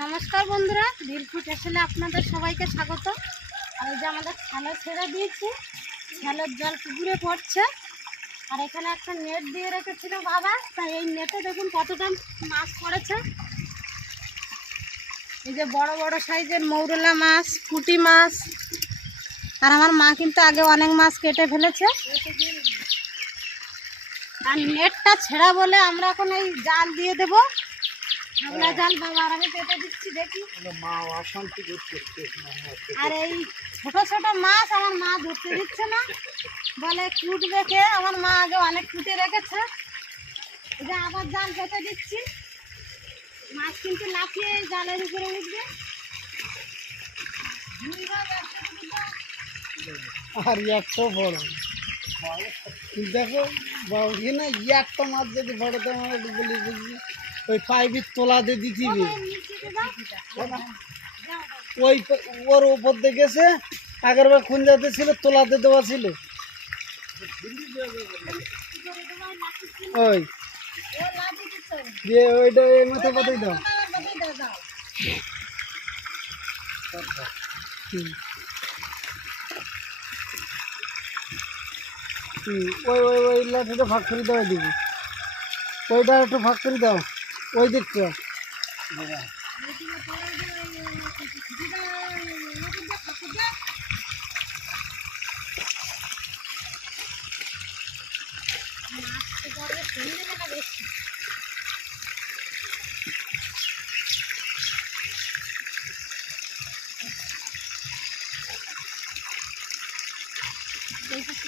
নমস্কার বন্ধুরা দিলফুট এসেলে আপনাদের সবাইকে স্বাগত। আর এই যে আমাদের ছালো ছেড়ে দিয়েছি ছালের জল পুকুরে পড়ছে। আর এখানে একটা নেট দিয়ে রেখেছিল বাবা, তাই এই নেটে দেখুন কতটা মাছ পড়েছে। এই যে বড় বড় সাইজের মৌরলা মাছ, পুঁটি মাছ। আর আমার মা কিন্তু আগে অনেক মাছ কেটে ফেলেছে। আর নেটটা ছেঁড়া বলে আমরা এখন এই জাল দিয়ে দেবো। আমরা জাল বাবার আমি পেতে দিচ্ছি দেখি। মা অশান্তি করছে আর এই ছোট ছোট মাছ আমার মা ধরতে দিচ্ছে না। বলে কুটবে কে আমার মা আগে অনেক কুটে রেখেছে। যে আবার জাল পেতে দিচ্ছি। মাছ কিন্তু লাফিয়ে জালের উপরে উঠবে। আর একশো বড়। দেখো না একটা মাছ যদি বড় তো আমার বলি বুঝলি। ওই পাইপের তোলা দিয়ে দিতিবি ওই ওই ওর ওপর দিয়ে গেছে আগের বার কোন জাতে ছিল তোলাতে দেওয়া ছিল। ওই। দিয়ে ওইটা এই মাথায় পাতাই দাও। ওই ওই ওই লাঠিটা ভাগ করে দেওয়া দিবি ওইটা একটু ভাগ করে দাও। ওই দিকটা। এইটা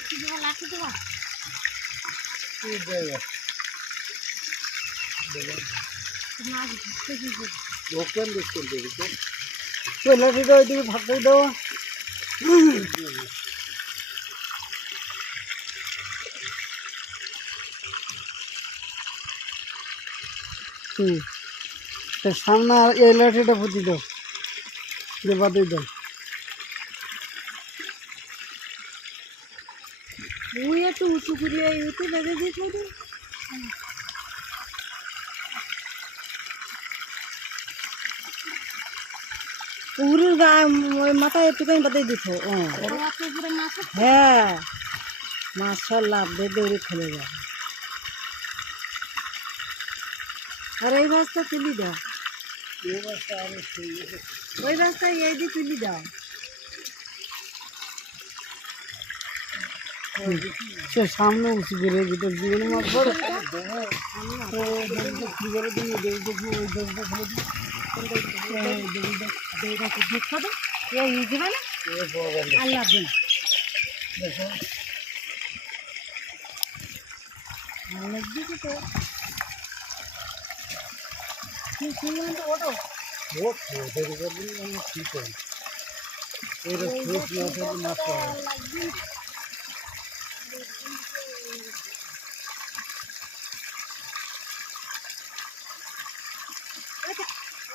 কি দেবো, লাঠি দেবো? মাছ ধরতে কি করব? ওই লাঠিটা ওই দিকে ভাগ করে দাও হুম সামনে আর এই লাঠিটা পুঁতি দাও যে বাদে দাও ওই একটু উঁচু করিয়ে উঁচু বেঁধে দিয়েছিল পুকুরের গা ওই মাথায় একটুখানি বাদে দিত। হ্যাঁ মাছ সব লাভ দিয়ে দৌড়ে ফেলে যাবে আর এই মাছটা তুলি দাও। ওই মাছটা এই দিয়ে তুলি দাও। সে সামনে উঁচু করে যেটা জীবনে মাছ দেখব কি করে ওই ফেলে দিই এই দেখব এইটা কি দেখছ তো? এই ইজি মানে? আল্লাহ দিন। অনেক দিকে তো। কি শুনলাম তো ওঠো।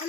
আচ্ছা,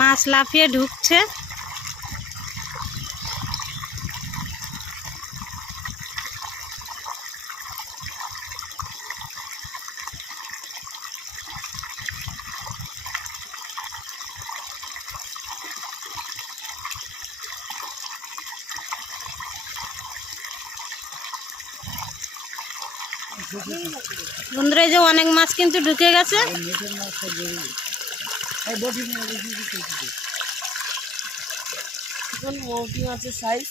মাছ লাফিয়ে ঢুকছে। বন্ধুরা যে অনেক মাছ কিন্তু ঢুকে গেছে। এখন মৌটি মাছের সাইজ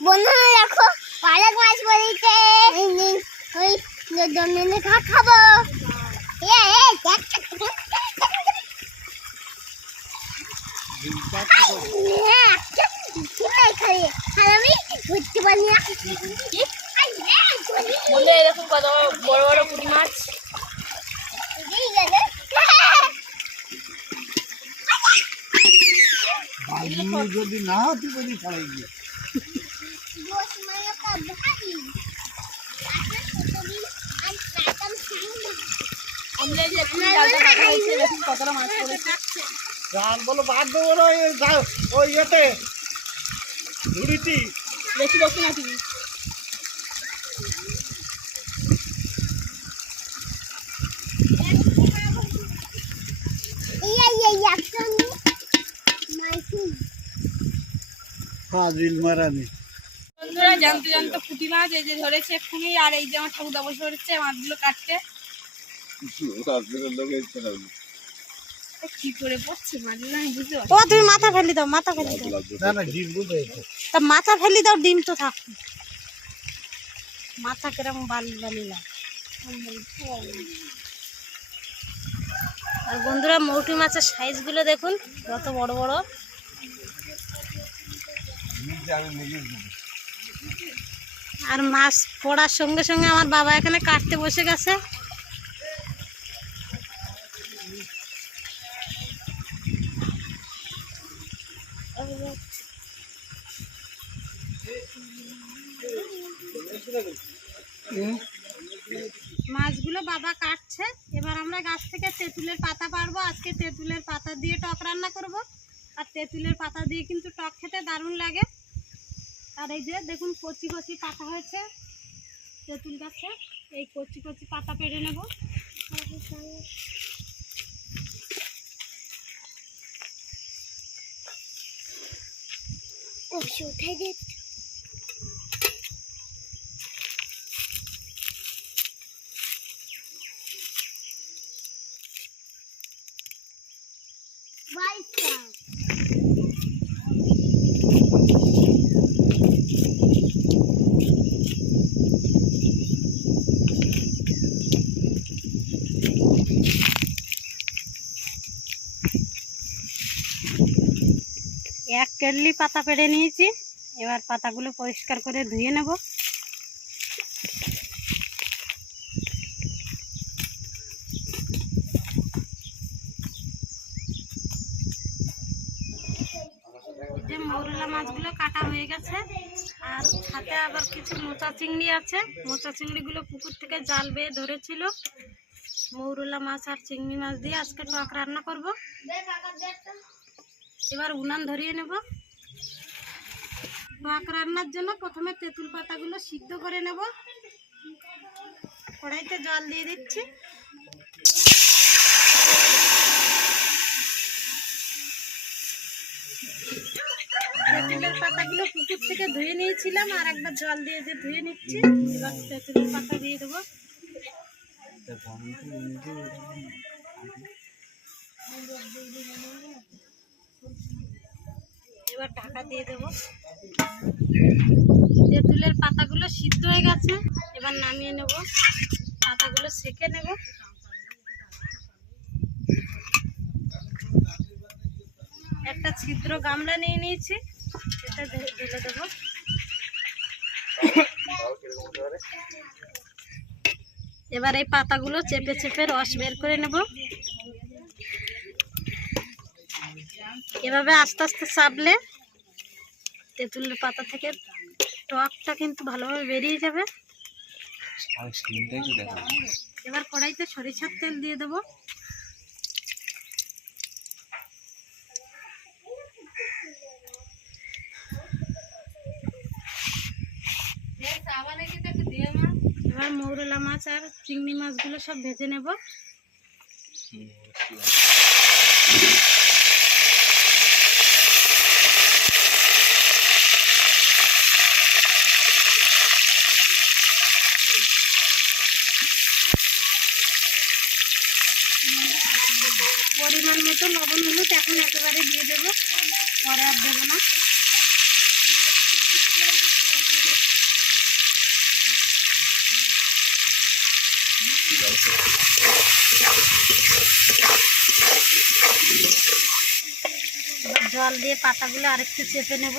বন্ধুরা দেখো পালক মাছ বলিতে। ওই জমিনে ঘাট খাব। হ্যাঁ, আর আমি বুঝতে পারি না। বন্ধুরা এরকম কত বড় বড় পুঁটি মাছ। যদি না তুই বলি পড়াই গিয়ে। বলো। বাদ দেবো ওই ওই ইয়েতে ঝুড়িটি। বেশি বসে না তুমি বন্ধুরা জানতে জানতে পুঁটি মাছ এই যে ধরেছে এক্ষুনি আর এই যে আমার ঠাকুরদা বসে পড়েছে মাছগুলো কাটতে। কি করে পড়ছে মাছগুলো আমি বুঝতে ও তুমি মাথা ফেলি দাও মাথা ফেলি দাও। না না ডিম বুঝে তা মাথা ফেলি দাও ডিম তো থাক। মাথা কিরম বালি বালি লাগে আর বন্ধুরা মৌটি মাছের সাইজগুলো দেখুন, কত বড় বড়। আর মাছ পড়ার সঙ্গে সঙ্গে আমার বাবা এখানে কাটতে বসে গেছে। মাছগুলো বাবা কাটছে। এবার আমরা গাছ থেকে তেঁতুলের পাতা পারব। আজকে তেঁতুলের পাতা দিয়ে টক রান্না করব। আর তেঁতুলের পাতা দিয়ে কিন্তু টক খেতে দারুণ লাগে। আর এই যে দেখুন কচি কচি পাতা হয়েছে। তেঁতুল গাছে এই কচি কচি পাতা পেড়ে নেব। উঠে কেটলি পাতা পেড়ে নিয়েছি। এবার পাতাগুলো পরিষ্কার করে ধুয়ে নেব। যে মৌরলা মাছগুলো কাটা হয়ে গেছে। আর সাথে আবার কিছু মোচা চিংড়ি আছে। মোচা চিংড়িগুলো পুকুর থেকে জাল বেয়ে ধরেছিল। মৌরলা মাছ আর চিংড়ি মাছ দিয়ে আজকে টক রান্না করব। এবার উনান ধরিয়ে নেব। টক রান্নার জন্য প্রথমে তেঁতুল পাতাগুলো সিদ্ধ করে নেব। কড়াইতে জল দিয়ে দিচ্ছি। তেঁতুলের পাতাগুলো পুকুর থেকে ধুয়ে নিয়েছিলাম আর একবার জল দিয়ে দিয়ে ধুয়ে নিচ্ছি, এবার তেঁতুলের পাতা দিয়ে দেবো। এবার ঢাকা দিয়ে দেবো। তেঁতুলের পাতাগুলো সিদ্ধ হয়ে গেছে, এবার নামিয়ে নেব। পাতাগুলো সেকে নেব। একটা ছিদ্র গামলা নিয়ে নিয়েছি এটা ঢেলে দেবো। এবার এই পাতাগুলো চেপে চেপে রস বের করে নেব। এভাবে আস্তে আস্তে চাপলে তেঁতুলের পাতা থেকে টকটা কিন্তু ভালোভাবে বেরিয়ে যাবে। এবার কড়াইতে সরিষার তেল দিয়ে দেবো। এবার মৌরলা মাছ আর চিংড়ি মাছগুলো সব ভেজে নেব। এখন একেবারে দিয়ে দেবো। পরে আর দেবো না। জল দিয়ে পাতাগুলো আরেকটু চেপে নেব।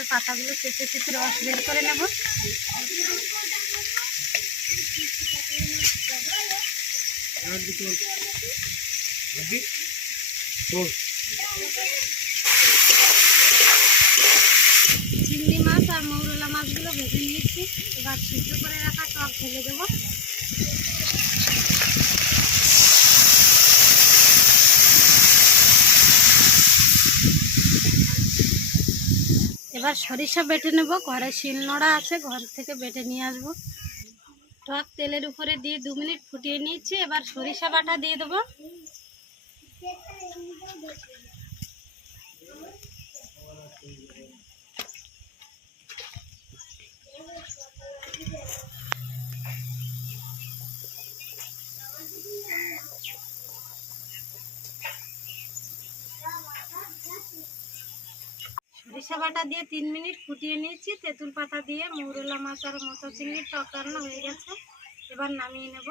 এভাবে পাতাগুলো চেপে চেপে রস বের করে নেব। চিংড়ি মাছ আর মৌরলা মাছগুলো ভেজে নিয়েছি। এবার সিদ্ধ করে রাখা টক ঢেলে দেবো। এবার সরিষা বেটে নেব, ঘরে শিলনোড়া আছে, ঘর থেকে বেটে নিয়ে আসব। টক তেলের উপরে দিয়ে দু মিনিট ফুটিয়ে নিয়েছি, এবার সরিষা বাটা দিয়ে দেবো। সরিষা বাটা দিয়ে তিন মিনিট ফুটিয়ে নিয়েছি। তেঁতুল পাতা দিয়ে, মৌরলা মাছ আর মোচা চিংড়ির টক হয়ে গেছে। এবার নামিয়ে নেব।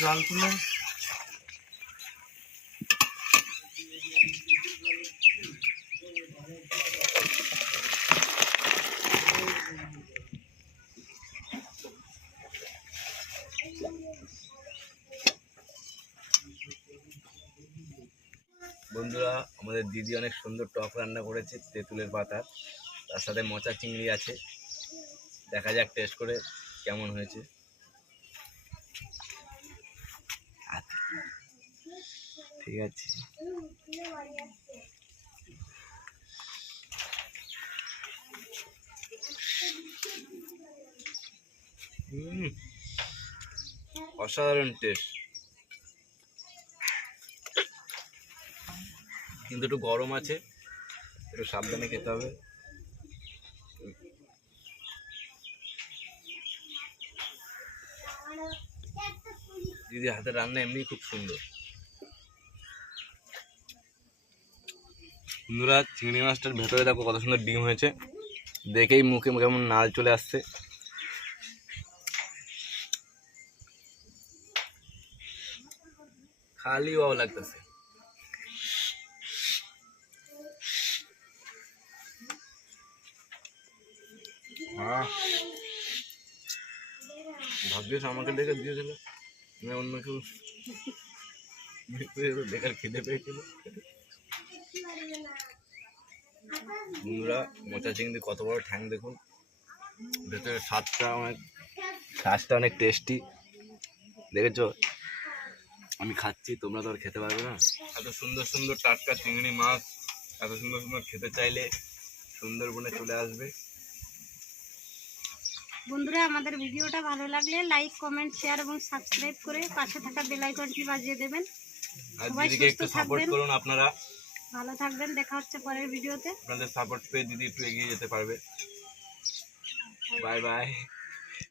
জল তুলে বন্ধুরা আমাদের দিদি অনেক সুন্দর টক রান্না করেছে, তেঁতুলের পাতা, তার সাথে মোচা চিংড়ি আছে। দেখা যাক টেস্ট করে কেমন হয়েছে। ঠিক আছে। অসাধারণ টেস্ট কিন্তু একটু গরম আছে। একটু সাবধানে খেতে হবে। দিদি হাতের রান্না এমনি খুব সুন্দর। বন্ধুরা, চিংড়ি মাছটার ভেতরে দেখো কত সুন্দর ডিম হয়েছে। দেখেই মুখে কেমন নাল চলে আসছে। খালি ভালো লাগতেছে। ভাগ্যিস আমাকে ডেকে দিয়েছিল। না, অন্য কেউ বেকার খেতে পেয়েছিল। বন্ধুরা, মোচা চিংড়ি কত বড় ঠ্যাং দেখুন। ভেতরে স্বাদটা অনেক শ্বাসটা অনেক টেস্টি দেখেছ? আমি খাচ্ছি, তোমরা তো আর খেতে পারবে না। এত সুন্দর সুন্দর টাটকা চিংড়ি মাছ, এত সুন্দর সুন্দর খেতে চাইলে সুন্দরবনে চলে আসবে। বন্ধুরা আমাদের ভিডিওটা ভালো লাগলে লাইক কমেন্ট শেয়ার এবং সাবস্ক্রাইব করে পাশে থাকা বেল আইকনটি বাজিয়ে দেবেন। সবাই সুস্থ একটু সাপোর্ট থাকবেন। করুন আপনারা। ভালো থাকবেন দেখা হচ্ছে পরের ভিডিওতে। আপনাদের সাপোর্ট পেয়ে দিদি একটু এগিয়ে যেতে পারবে। Bye bye